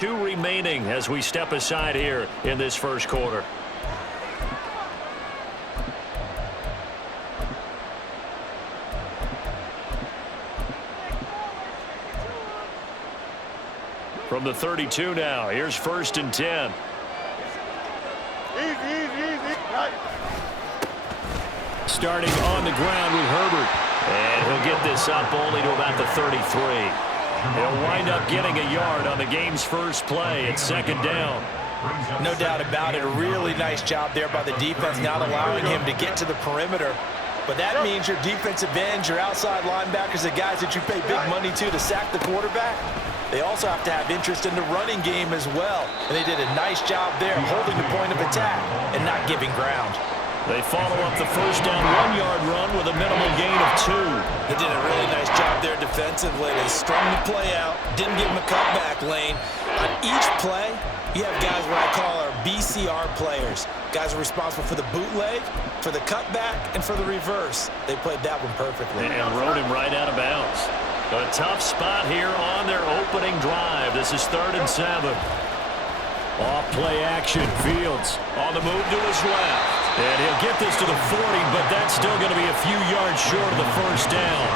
2 remaining as we step aside here in this first quarter. From the 32 now, here's 1st and 10. Easy. Right. Starting on the ground with Herbert. And he'll get this up only to about the 33. He'll wind up getting a yard on the game's first play. It's 2nd down. No doubt about it. A really nice job there by the defense, not allowing him to get to the perimeter. But that means your defensive ends, your outside linebackers, the guys that you pay big money to sack the quarterback, they also have to have interest in the running game as well. And they did a nice job there holding the point of attack and not giving ground. They follow up the first down 1-yard run with a minimal gain of 2. They did a really nice job there defensively. They strung the play out, didn't give him a cutback lane. On each play, you have guys what I call our BCR players. Guys are responsible for the bootleg, for the cutback, and for the reverse. They played that one perfectly. And rode him right out of bounds. A tough spot here on their opening drive. This is 3rd and 7. Off play action. Fields on the move to his left. And he'll get this to the 40, but that's still going to be a few yards short of the first down.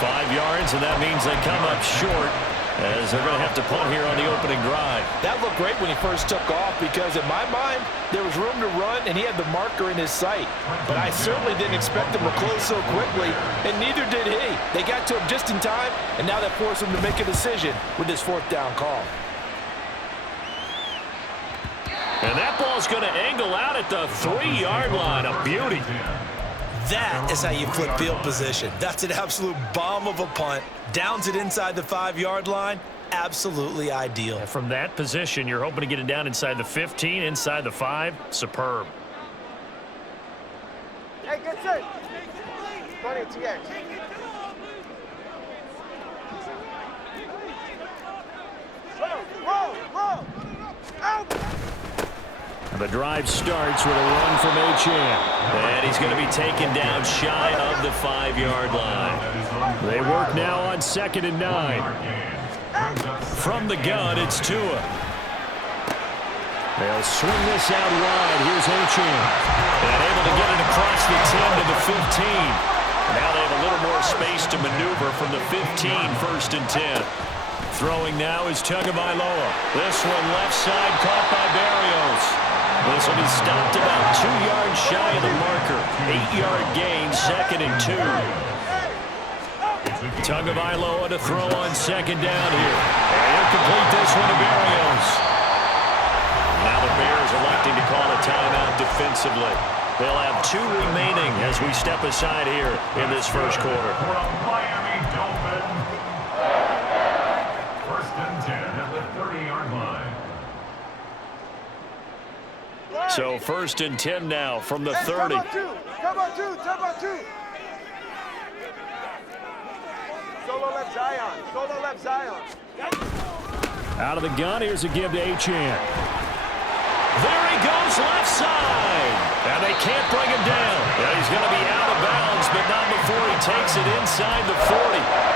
5 yards, and that means they come up short as they're going to have to punt here on the opening drive. That looked great when he first took off because in my mind, there was room to run and he had the marker in his sight. But I certainly didn't expect him to close so quickly, and neither did he. They got to him just in time, and now that forced him to make a decision with this 4th down call. And that ball's going to angle out at the 3-yard line. A beauty. That is how you flip field position. That's an absolute bomb of a punt. Downs it inside the 5-yard line. Absolutely ideal. And from that position, you're hoping to get it down inside the 15, inside the 5. Superb. Hey, good set. 20 TX. Roll. Out. The drive starts with a run from Achane. And he's going to be taken down shy of the 5-yard line. They work now on 2nd and 9. From the gun, it's Tua. They'll swing this out wide. Here's Achane. And able to get it across the 10 to the 15. Now they have a little more space to maneuver from the 15, 1st and 10. Throwing now is Tagovailoa. This one left side caught by Berrios. This will be stopped about 2 yards shy of the marker. 8-yard gain, 2nd and 2. Tagovailoa to throw on 2nd down here. And he'll complete this one to Berrios. Now the Bears electing to call a timeout defensively. They'll have 2 remaining as we step aside here in this first quarter. Miami Dolphins. 1st and 10 at the 30-yard line. So 1st and 10 now from the 30. Come on, two. Solo left Zion. Out of the gun, here's a give to Achane. There he goes, left side. And they can't bring him down. Yeah, he's going to be out of bounds, but not before he takes it inside the 40.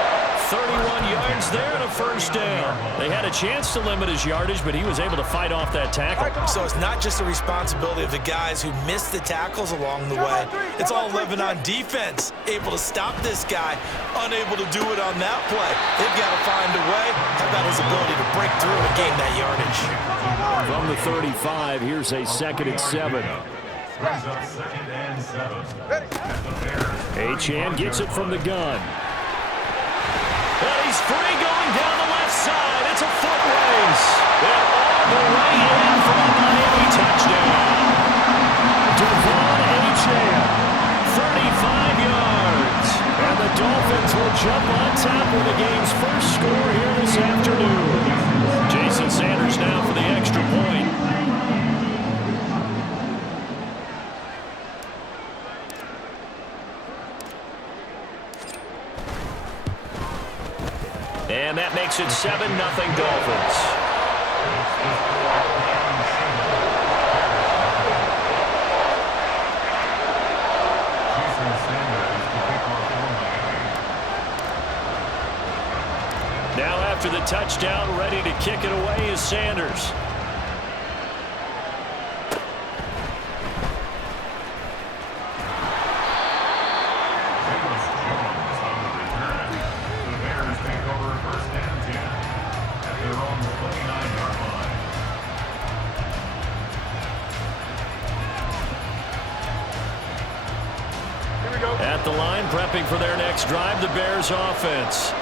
31 yards there and a 1st down. They had a chance to limit his yardage, but he was able to fight off that tackle. So it's not just the responsibility of the guys who missed the tackles along the way. It's all living on defense. Able to stop this guy, unable to do it on that play. They've got to find a way. How about his ability to break through and gain that yardage? From the 35, here's a 2nd and 7. Brings up 2nd and 7. Achane gets it from the gun. And he's free going down the left side. It's a foot race. And all the way in for a Miami touchdown. Devon Achane, 35 yards. And the Dolphins will jump on top with the game's first score here this afternoon. Jason Sanders now for the extra point. And that makes it 7-0 Dolphins. Now after after the touchdown. Ready to kick it away is Sanders. At the line, prepping for their next drive, the Bears offense.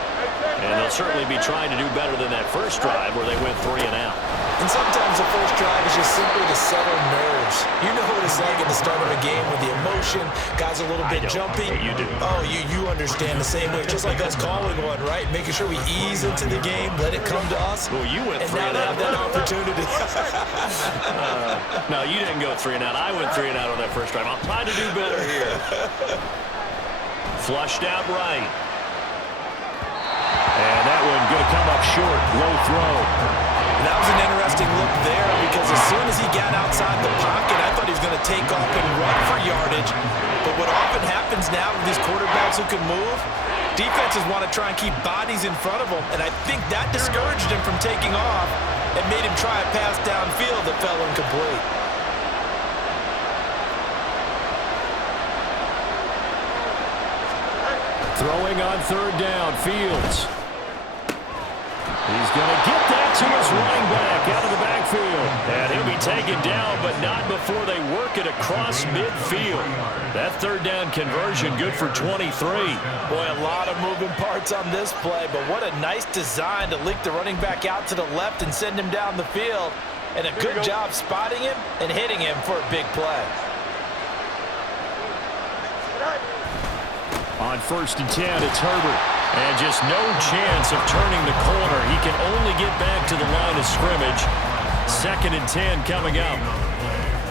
And they'll certainly be trying to do better than that first drive where they went 3 and out. And sometimes the first drive is just simply to settle nerves. You know what it's like at the start of a game with the emotion, guys are a little bit jumpy. You do. Oh, you understand the same way. Just like us calling one, right? Making sure we ease into the game, let it come to us. Well, you went 3 and and now out. they have that opportunity. No, you didn't go 3 and out. I went 3 and out on that first drive. I'll try to do better here. Flushed out right. And that one going to come up short. Low throw. That was an interesting look there because as soon as he got outside the pocket, I thought he was going to take off and run for yardage. But what often happens now with these quarterbacks who can move, defenses want to try and keep bodies in front of them. And I think that discouraged him from taking off and made him try a pass downfield that fell incomplete. Throwing on third down, Fields. He's going to get that to his running back out of the backfield. And he'll be taken down, but not before they work it across midfield. That third down conversion good for 23. Boy, a lot of moving parts on this play, but what a nice design to leak the running back out to the left and send him down the field. And a good job spotting him and hitting him for a big play. On 1st and 10, it's Herbert. And just no chance of turning the corner. He can only get back to the line of scrimmage. 2nd and 10 coming up.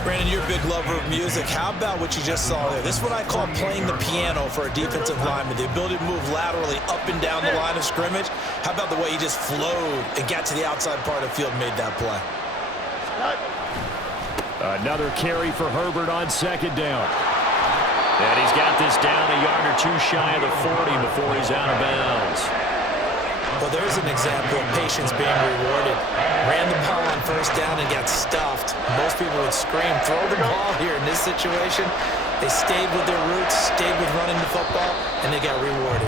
Brandon, you're a big lover of music. How about what you just saw there? This is what I call playing the piano for a defensive lineman. The ability to move laterally up and down the line of scrimmage. How about the way he just flowed and got to the outside part of the field and made that play? Another carry for Herbert on 2nd down. And he's got this down a yard or two shy of the 40 before he's out of bounds. Well, there's an example of patience being rewarded. Ran the ball on 1st down and got stuffed. Most people would scream, throw the ball here in this situation. They stayed with their roots, stayed with running the football, and they got rewarded.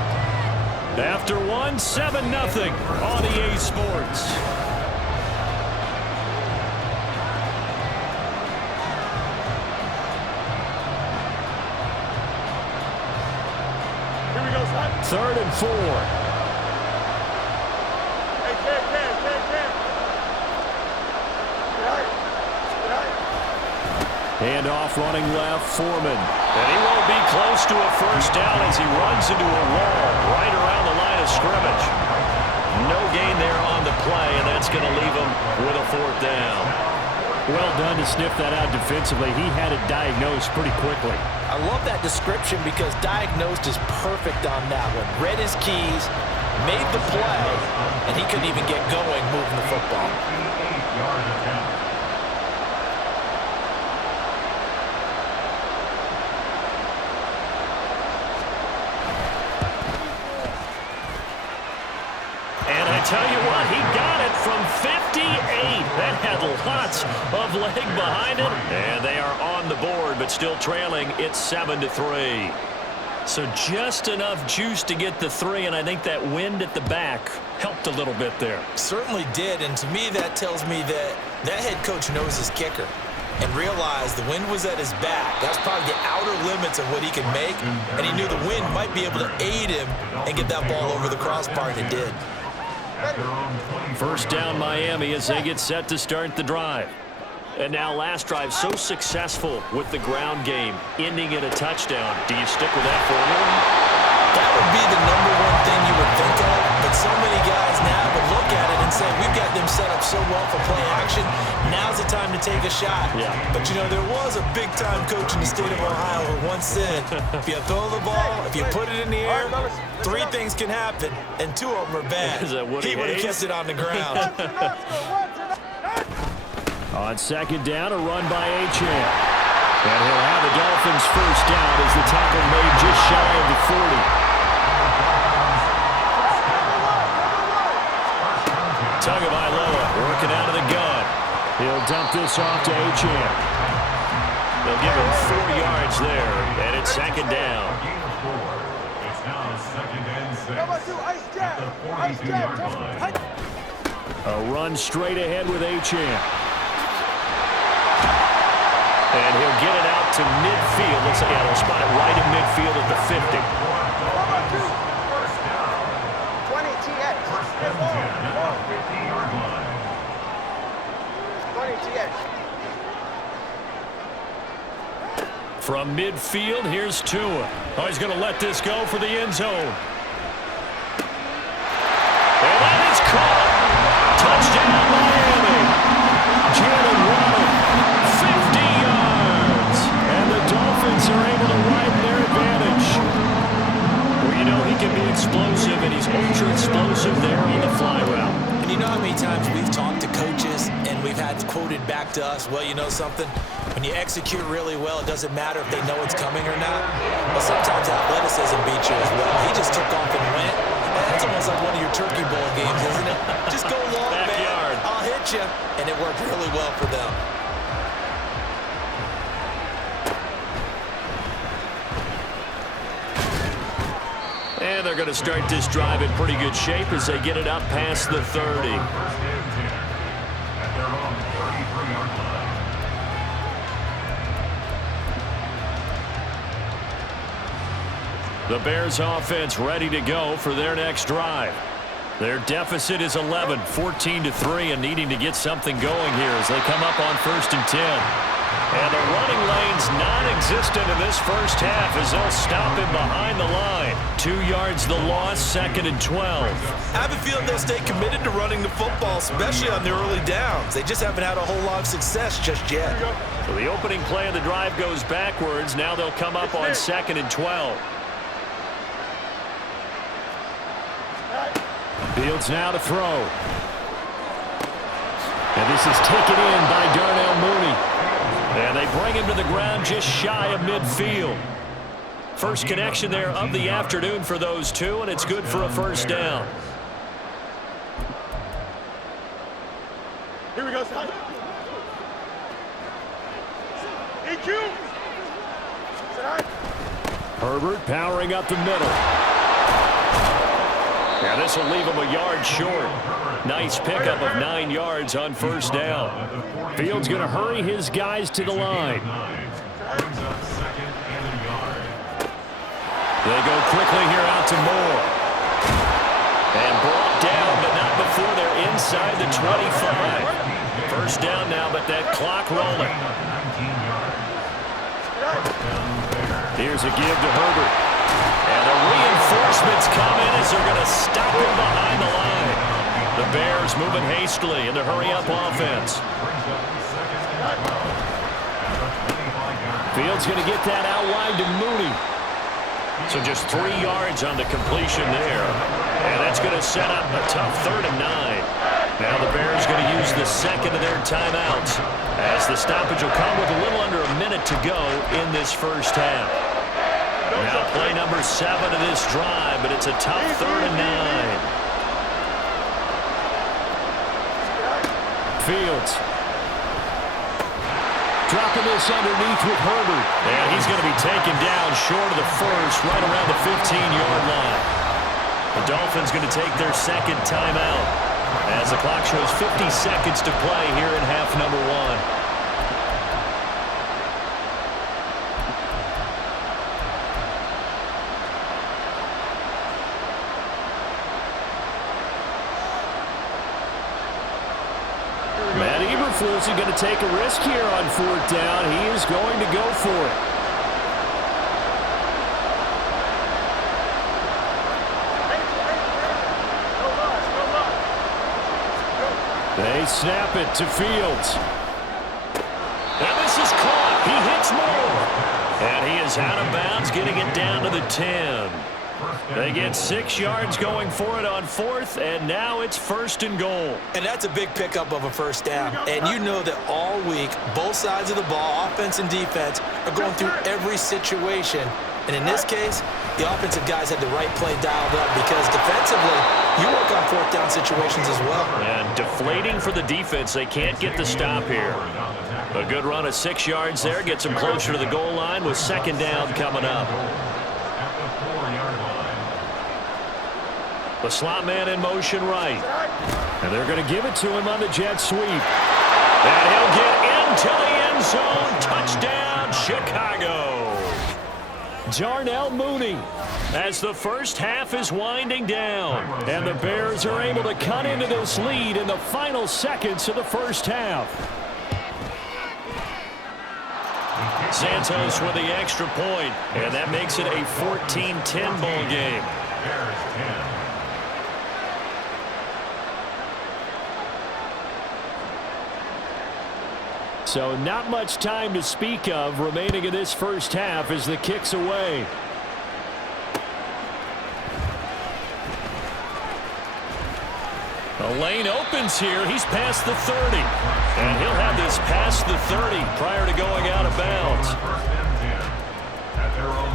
After 1, 7-0 on EA Sports. Here we go, son. 3rd and 4. Hey, Cam. Hand off running left, Foreman. And he won't be close to a 1st down as he runs into a wall right around the line of scrimmage. No gain there on the play, and that's going to leave him with a 4th down. Well done to sniff that out defensively. He had it diagnosed pretty quickly. I love that description because diagnosed is perfect on that one. Read his keys, made the play, and he couldn't even get going moving the football. And I tell you what, he got it from 58. That had lots of leg behind it. And they are on the board, but still trailing. It's 7-3. So just enough juice to get the 3, and I think that wind at the back helped a little bit there. Certainly did, and to me that tells me that that head coach knows his kicker and realized the wind was at his back. That's probably the outer limits of what he can make, and he knew the wind might be able to aid him and get that ball over the crossbar, and it did. 1st down Miami as they get set to start the drive. And now last drive so successful with the ground game, ending in a touchdown. Do you stick with that formula? That would be the #1 thing you would think of, but so many guys now would look at it and say, we've got them set up so well for play action, now's the time to take a shot. Yeah. But, you know, there was a big-time coach in the state of Ohio who once said, if you throw the ball, if you put it in the air, 3 things can happen, and 2 of them are bad. Is that Woody He would have Hayes? kept it on the ground. On 2nd down, a run by Achane. And he'll have the Dolphins' 1st down as the tackle made just shy of the 40. Tagovailoa working out of the gun. He'll dump this off to Achane. They'll give him 4 yards there, and it's second down. Gain of 4. It's now second and 6. Come on, two, ice jab. At the Ice jab. 42-yard line. A run straight ahead with Achane. And he'll get it out to midfield. Looks like he'll spot it right in midfield at the 50. Come on, two. First down. 20 TX. First and 10 at the 50-yard line. 20 TX. From midfield, here's Tua. Oh, he's going to let this go for the end zone. And that is caught. Touchdown, Miami. Jalen Waddle, 50 yards. And the Dolphins are able to widen their advantage. Well, you know he can be explosive, and he's ultra-explosive there on the fly route. And you know how many times we've talked to coaches and we've had quoted back to us, well, you know something? When you execute really well, it doesn't matter if they know it's coming or not. But sometimes athleticism beats you as well. He just took off and went. That's almost like one of your turkey bowl games, isn't it? Just go long, Backyard. man. I'll hit you. And it worked really well for them. And they're going to start this drive in pretty good shape as they get it up past the 30. First and 10 at their own 33-yard line. The Bears offense ready to go for their next drive. Their deficit is 11, 14-3, and needing to get something going here as they come up on 1st and 10. And the running lane's non-existent in this first half as they'll stop him behind the line. 2 yards the loss, 2nd and 12. I have a feeling they'll stay committed to running the football, especially on the early downs. They just haven't had a whole lot of success just yet. So the opening play of the drive goes backwards. Now they'll come up on 2nd and 12. Fields now to throw. And this is taken in by Darnell Mooney. And they bring him to the ground just shy of midfield. First connection there of the afternoon for those two, and it's good for a first down. Here we go, son. EQ. Herbert powering up the middle. Now this will leave him a yard short. Nice pickup of 9 yards on first down. Fields going to hurry his guys to the line. They go quickly here out to Moore. And brought down, but not before they're inside the 25. First down now, but that clock rolling. Here's a give to Herbert. And the reinforcements come in as they're going to stop him behind the line. The Bears moving hastily in the hurry-up offense. Fields going to get that out wide to Mooney. So just 3 yards on the completion there. And that's going to set up a tough 3rd and 9. Now the Bears going to use the second of their timeouts as the stoppage will come with a little under a minute to go in this first half. Now play number 7 of this drive, but it's a tough 3rd and 9. Fields. Dropping this underneath with Herbert. And he's going to be taken down short of the first, right around the 15-yard line. The Dolphins going to take their second timeout as the clock shows 50 seconds to play here in half number 1. Is going to take a risk here on 4th down. He is going to go for it. They snap it to Fields. And this is caught. He hits Moore. And he is out of bounds, getting it down to the 10. They get 6 yards going for it on 4th, and now it's 1st and goal. And that's a big pickup of a first down. And you know that all week, both sides of the ball, offense and defense, are going through every situation. And in this case, the offensive guys had the right play dialed up because defensively, you work on 4th down situations as well. And deflating for the defense. They can't get the stop here. A good run of 6 yards there gets them closer to the goal line with 2nd down coming up. The slot man in motion right. And they're going to give it to him on the jet sweep. And he'll get into the end zone. Touchdown, Chicago. Darnell Mooney as the first half is winding down. And the Bears are able to cut into this lead in the final seconds of the first half. Santos with the extra point, and that makes it a 14-10 ball game. So not much time to speak of remaining in this first half as the kick's away. The lane opens here. He's past the 30. And he'll have this past the 30 prior to going out of bounds.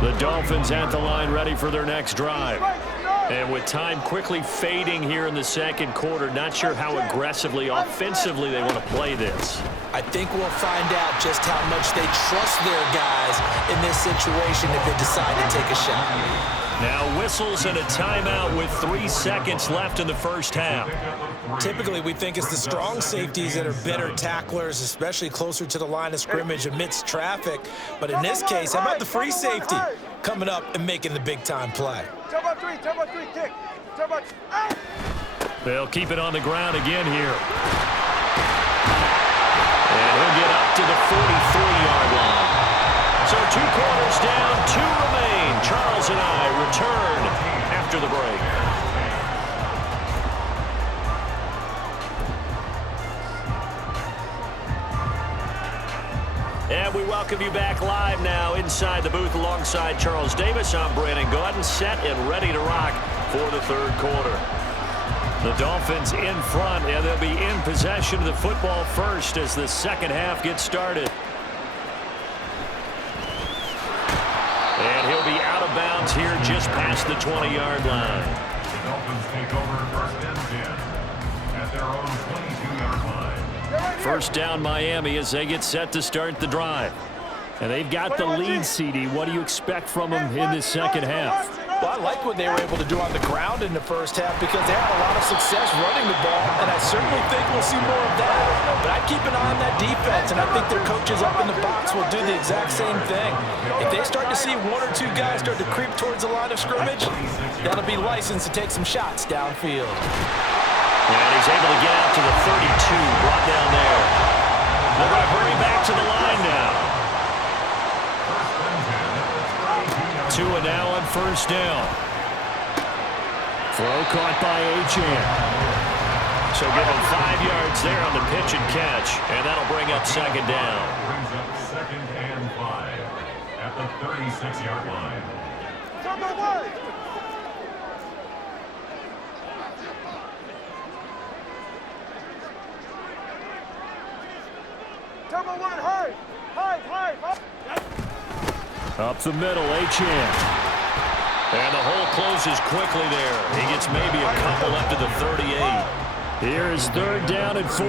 The Dolphins at the line ready for their next drive. And with time quickly fading here in the second quarter, not sure how aggressively, offensively they want to play this. I think we'll find out just how much they trust their guys in this situation if they decide to take a shot. Now whistles and a timeout with 3 seconds left in the first half. Typically, we think it's the strong safeties that are better tacklers, especially closer to the line of scrimmage amidst traffic. But in this case, how about the free safety coming up and making the big-time play? Turbo 3, kick. Turbo, out. They'll keep it on the ground again here. And he'll get up to the 43-yard line. So 2 quarters down, 2 remain. Charles and I return after the break. And we welcome you back live now inside the booth alongside Charles Davis. I'm Brandon Gaudin, set and ready to rock for the third quarter. The Dolphins in front, and they'll be in possession of the football first as the second half gets started. And he'll be out of bounds here just past the 20-yard line. The Dolphins take over 1st and 10 at their own 22-yard line. First down Miami as they get set to start the drive. And they've got the lead, CD. What do you expect from them in this second half? Well, I like what they were able to do on the ground in the first half because they had a lot of success running the ball, and I certainly think we'll see more of that. But I'd keep an eye on that defense, and I think their coaches up in the box will do the exact same thing. If they start to see 1 or 2 guys start to creep towards the line of scrimmage, that'll be licensed to take some shots downfield. And he's able to get out to the 32, brought down there. They're going to hurry back to the line now. Tua now on first down. Throw caught by Achane. So give him 5 yards there on the pitch and catch, and that'll bring up second down. Brings up 2nd and 5 at the 36-yard line. Turbo 1. Turbo 1, hide. Up the middle, Achane. And the hole closes quickly there. He gets maybe a couple up to the 38. Here is 3rd down and 4.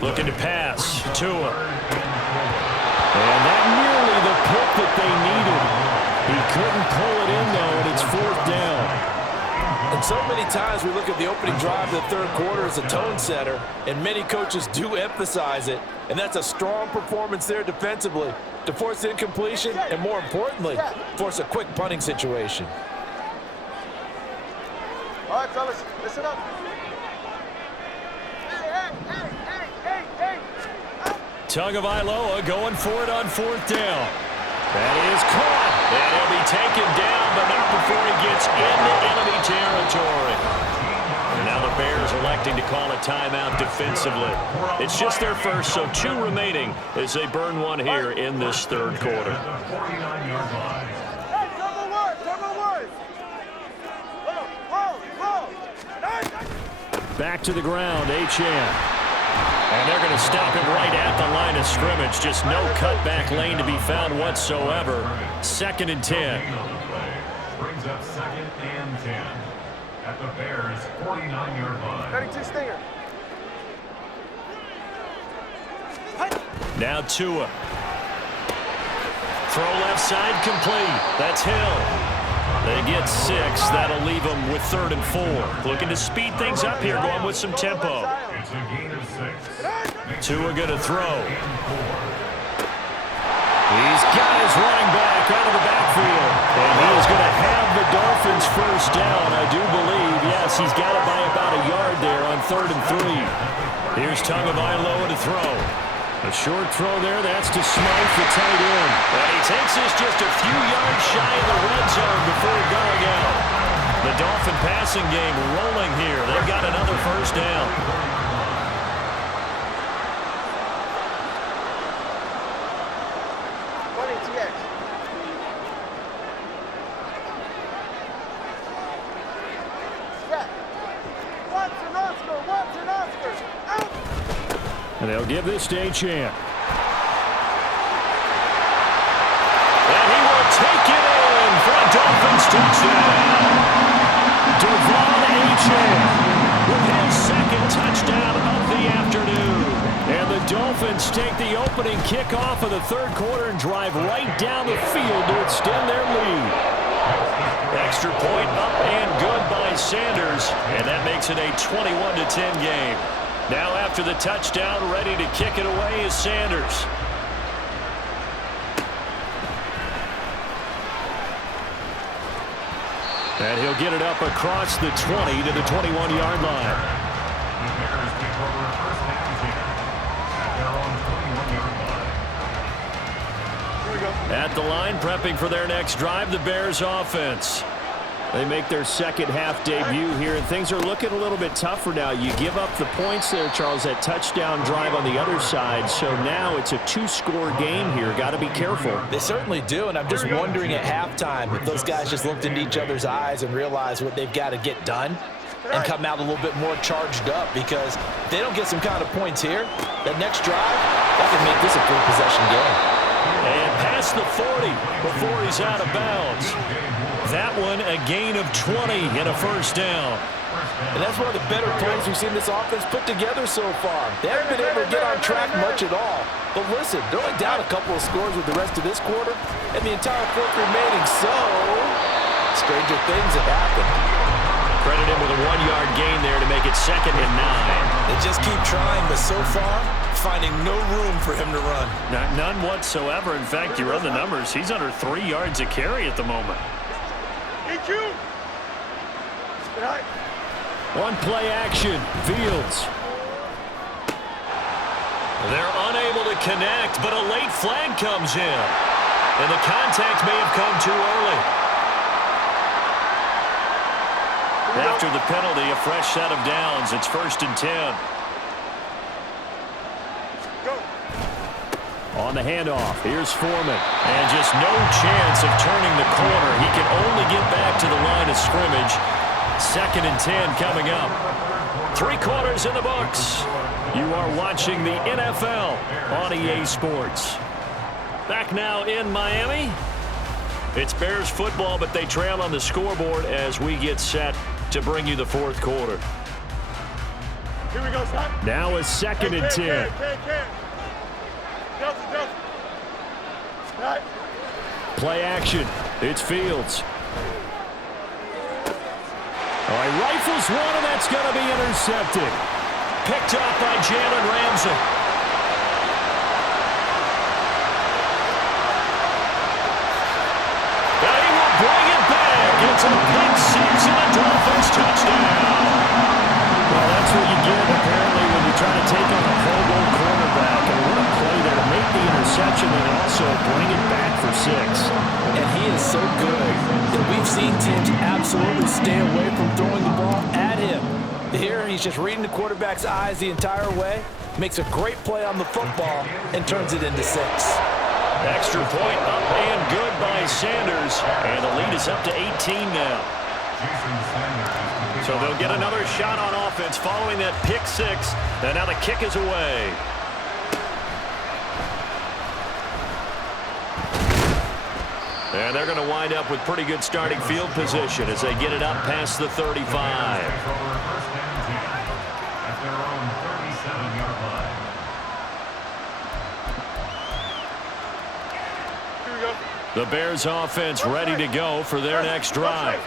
Looking to pass. Tua. And that nearly the pick that they needed. He couldn't pull it in, though, and it's 4th down. And so many times we look at the opening drive of the third quarter as a tone setter, and many coaches do emphasize it. And that's a strong performance there defensively to force incompletion and, more importantly, force a quick punting situation. All right, fellas, listen up. Hey. Tagovailoa going for it on 4th down. That is caught. And he'll be taken down, but not before he gets into enemy territory. And now the Bears electing to call a timeout defensively. It's just their first, so 2 remaining as they burn one here in this third quarter. Back to the ground, Achane. And they're going to stop him right at the line of scrimmage. Just no cutback lane to be found whatsoever. 2nd and 10. Brings up 2nd and 10 at the Bears' 49-yard line. 32 Stinger. Now Tua. Throw left side complete. That's Hill. They get 6. That'll leave them with 3rd and 4. Looking to speed things up here, going with some tempo. It's a gain of 6. Tua going to throw. He's got his running back out of the backfield. And he is going to have the Dolphins first down, I do believe. Yes, he's got it by about a yard there on 3rd and 3. Here's Tagovailoa to throw. A short throw there, that's to Smythe, the tight end. And he takes this just a few yards shy of the red zone before going out. The Dolphin passing game rolling here. They've got another first down. And they'll give this to Achane. And he will take it in for a Dolphins touchdown. Devon Achane with his 2nd touchdown of the afternoon. And the Dolphins take the opening kickoff of the 3rd quarter and drive right down the field to extend their lead. Extra point up and good by Sanders. And that makes it a 21-10 game. Now after the touchdown, ready to kick it away is Sanders. And he'll get it up across the 20 to the 21-yard line. The Bears take over 1st and 10 at their own 21-yard line. At the line, prepping for their next drive, the Bears offense. They make their 2nd half debut here, and things are looking a little bit tougher now. You give up the points there, Charles, that touchdown drive on the other side. So now it's a 2-score game here. Got to be careful. They certainly do, and I'm just wondering at halftime if those guys just looked into each other's eyes and realized what they've got to get done and come out a little bit more charged up, because if they don't get some kind of points here, that next drive, that could make this a 3-possession game. And past the 40 before he's out of bounds. That one a gain of 20 and a first down. And that's one of the better plays we've seen this offense put together so far. They haven't been able to get on track much at all. But listen, they're only down a couple of scores with the rest of this quarter and the entire 4th remaining. So, stranger things have happened. Credit him with a 1-yard gain there to make it 2nd and 9. They just keep trying, but so far, finding no room for him to run. None whatsoever. In fact, you run the numbers. He's under 3 yards a carry at the moment. One play action, Fields. They're unable to connect, but a late flag comes in. And the contact may have come too early. After the penalty, a fresh set of downs. It's 1st and 10. On the handoff, here's Foreman. And just no chance of turning the corner. He can only get back to the line of scrimmage. 2nd and 10 coming up. 3 quarters in the books. You are watching the NFL on EA Sports. Back now in Miami. It's Bears football, but they trail on the scoreboard as we get set to bring you the 4th quarter. Here we go, son. Now a 2nd and 10. Right. Play action. It's Fields. All right, rifles one, and that's going to be intercepted. Picked up by Jalen Ramsey. And he will bring it back. It's a pick 6 and a Dolphins touchdown. Well, that's what you get, apparently, when you try to take on a Pro Bowl quarterback. And what a play there to make the interception and also bring it back for 6. And he is so good that we've seen teams absolutely stay away from throwing the ball at him. Here, he's just reading the quarterback's eyes the entire way, makes a great play on the football, and turns it into 6. Extra point up and good by Sanders. And the lead is up to 18 now. Jason Sanders is So they'll get another shot on offense following that pick six. And now the kick is away. And they're going to wind up with pretty good starting field position as they get it up past the 35. The Bears offense ready to go for their next drive.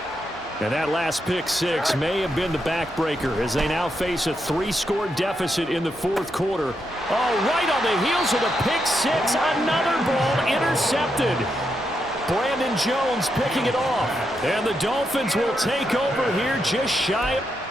And that last pick six may have been the backbreaker as they now face a 3-score deficit in the fourth quarter. Oh, right on the heels of the pick six, another ball intercepted. Brandon Jones picking it off. And the Dolphins will take over here just shy of...